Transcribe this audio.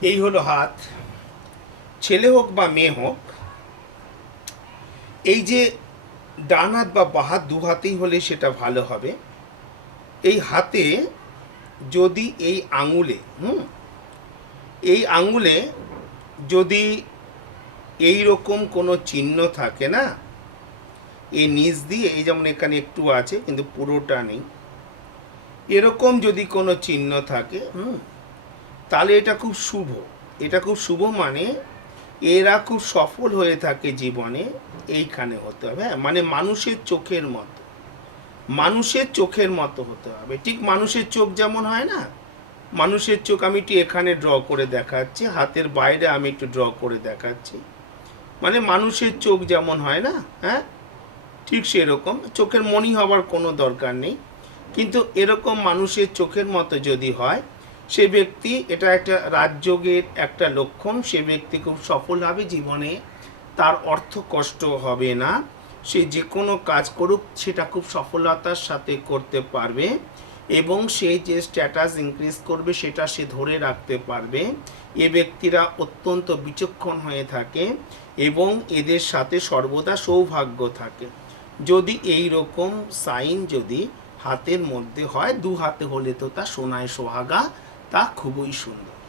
এই হলো হাত। ছেলে হোক বা মেয়ে হোক, এই যে ডান হাত বা বাঁ হাত দু হাতেই হলে সেটা ভালো হবে। এই হাতে যদি এই আঙুলে, হুম, এই আঙুলে যদি এই রকম কোনো চিহ্ন থাকে না, এই নিচ দিয়ে, এই যেমন এখানে একটু আছে, কিন্তু পুরোটা নেই। এরকম যদি কোনো চিহ্ন থাকে, হুম তাহলে এটা খুব শুভ। এটা খুব শুভ মানে এরা খুব সফল হয়ে থাকে জীবনে, এইখানে হতে হবে হ্যাঁ? মানে মানুষের চোখের মতো। মানুষের চোখের মতো হতে হবে। ঠিক মানুষের চোখ যেমন হয় না, মানুষের চোখ আমি একটু এখানে ড্র করে দেখাচ্ছি, হাতের বাইরে আমি একটু ড্র করে দেখাচ্ছি। মানে মানুষের চোখ যেমন হয় না হ্যাঁ? ঠিক সেরকম। চোখের মনি হবার কোনো দরকার নেই। কিন্তু এরকম মানুষের চোখের মতো যদি হয় সে ব্যক্তি এটা একটা রাজযোগের একটা লক্ষণ, সে ব্যক্তি খুব সফল হবে জীবনে তার অর্থ কষ্ট হবে না। সে যে কোনো কাজ করুক, সেটা খুব সফলতার সাথে করতে পারবে এবং সে যে স্ট্যাটাস ইনক্রিজ করবে, সেটা সে ধরে রাখতে পারবে। এ ব্যক্তিরা অত্যন্ত বিচক্ষণ হয়ে থাকে এবং এদের সাথে সর্বদা সৌভাগ্য থাকে। যদি এই রকম সাইন যদি হাতের মধ্যে হয়, দু হাতে হলে তো তা সোনায় সোহাগা তা খুবই সুন্দর।